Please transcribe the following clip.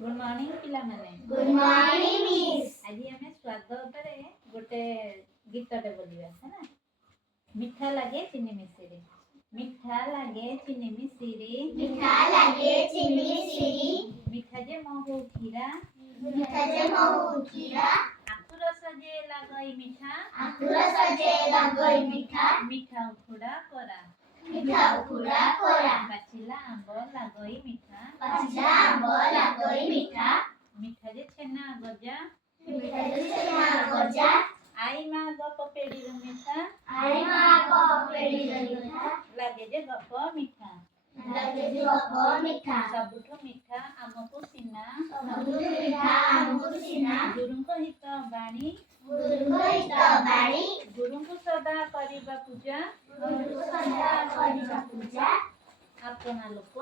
Good morning पिला माने। Good morning miss. आज हमें स्वाद उपरे गोटे गीतटे बोलिबा है ना। मीठा लगे चीनी मिश्री, मीठा लगे चीनी मिश्री, मीठा लगे चीनी मिश्री, मीठा जे महू खीरा, मीठा जे महू खीरा, आखुर सजे लगई मीठा, आखुर सजे लगई मीठा, मीठा उखुड़ा कोरा, मीठा उखुड़ा कोरा, पाचिला आंब लगई मीठा, पाचिला आंब लगई मीठा, मीठा जे छेना गजा, मीठा जे छेना गजा, आई माँ गप पेड़ी मीठा, आई माँ गप पेड़ी मीठा, लगे जे गप मीठा, लगे जे गप मीठा, सबुठो मीठा आमको सीना, सबुठो मीठा आमको सीना, गुरुको हित बाणी, गुरुको हित बाणी, गुरुको सदा करिबा पूजा, गुरुको सदा करिबा पूजा, आपना लोक